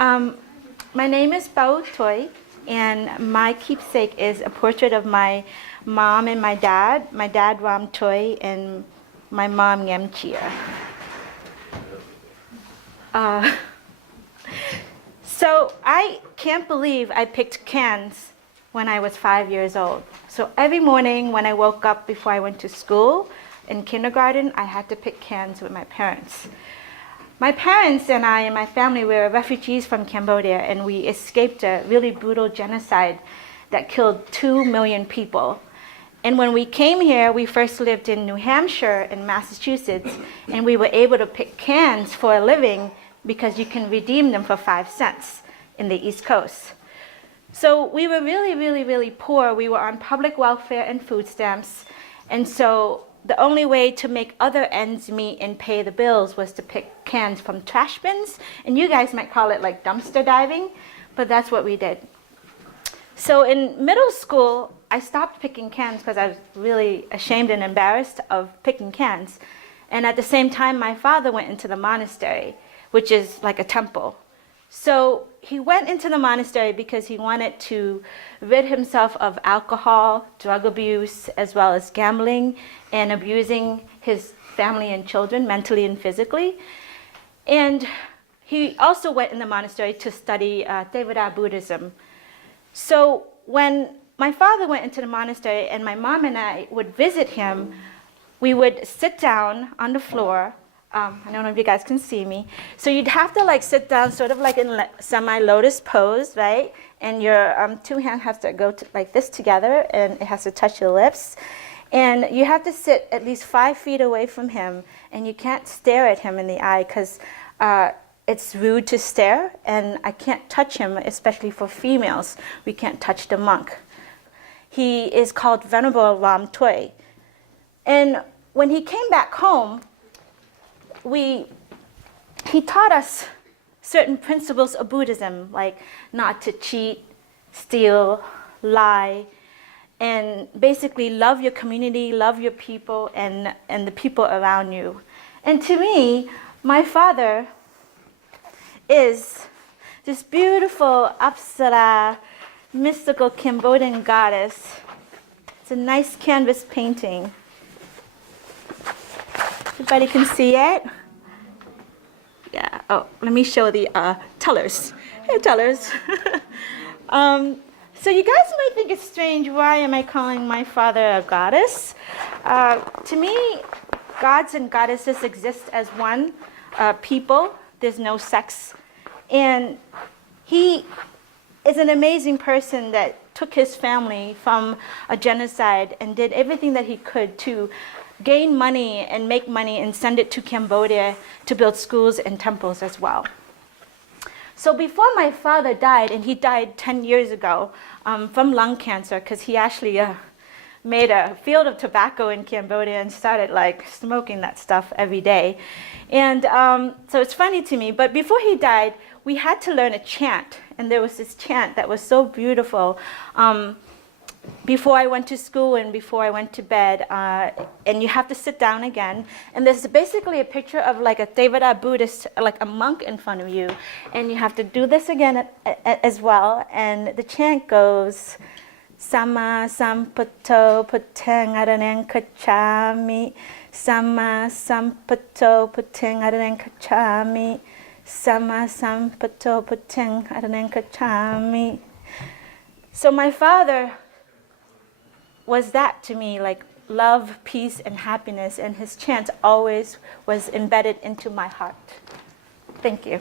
My name is Peuo Tuy, and my keepsake is a portrait of my mom and my dad Ram Tuy, and my mom Ngem Chia. So I can't believe I picked cans when I was 5 years old. So every morning when I woke up before I went to school in kindergarten, I had to pick cans with my parents. My parents and I and my family were refugees from Cambodia, and we escaped a really brutal genocide that killed 2 million people. And when we came here, we first lived in New Hampshire and Massachusetts, and we were able to pick cans for a living because you can redeem them for 5 cents in the East Coast. So we were really poor. We were on public welfare and food stamps. And so the only way to make other ends meet and pay the bills was to pick cans from trash bins. And you guys might call it like dumpster diving, but that's what we did. So in middle school, I stopped picking cans because I was really ashamed and embarrassed of picking cans. And at the same time, my father went into the monastery, which is like a temple. So he went into the monastery because he wanted to rid himself of alcohol, drug abuse, as well as gambling and abusing his family and children mentally and physically. And he also went in the monastery to study Theravada Buddhism. So when my father went into the monastery and my mom and I would visit him, we would sit down on the floor. I don't know if you guys can see me. So you'd have to like sit down sort of like in semi-lotus pose, right? And your 2 hands have to go like this together, and it has to touch your lips. And you have to sit at least 5 feet away from him, and you can't stare at him in the eye because it's rude to stare, and I can't touch him, especially for females. We can't touch the monk. He is called Venerable Ram Tuy. And when he came back home, he taught us certain principles of Buddhism, like not to cheat, steal, lie, and basically love your community, love your people, and the people around you. And to me, my father is this beautiful Apsara, mystical Cambodian goddess. It's a nice canvas painting. Everybody can see it? Yeah. Oh, let me show the tellers. Hey, tellers. So you guys might think it's strange. Why am I calling my father a goddess? To me, gods and goddesses exist as one people. There's no sex. And he is an amazing person that took his family from a genocide and did everything that he could to gain money and make money and send it to Cambodia to build schools and temples as well. So before my father died, and he died 10 years ago from lung cancer, because he actually made a field of tobacco in Cambodia and started like smoking that stuff every day. And so it's funny to me, but before he died, we had to learn a chant. And there was this chant that was so beautiful. Before I went to school and before I went to bed, and you have to sit down again, and there's basically a picture of like a Theravada Buddhist, like a monk in front of you, and you have to do this again as well, and the chant goes, Sama Samputo Puteng Araneng Kachami, Sama Samputo Puteng Araneng Kachami, Sama Samputo Puteng Araneng Kachami. So my father was that to me, like love, peace, and happiness, and his chant always was embedded into my heart. Thank you.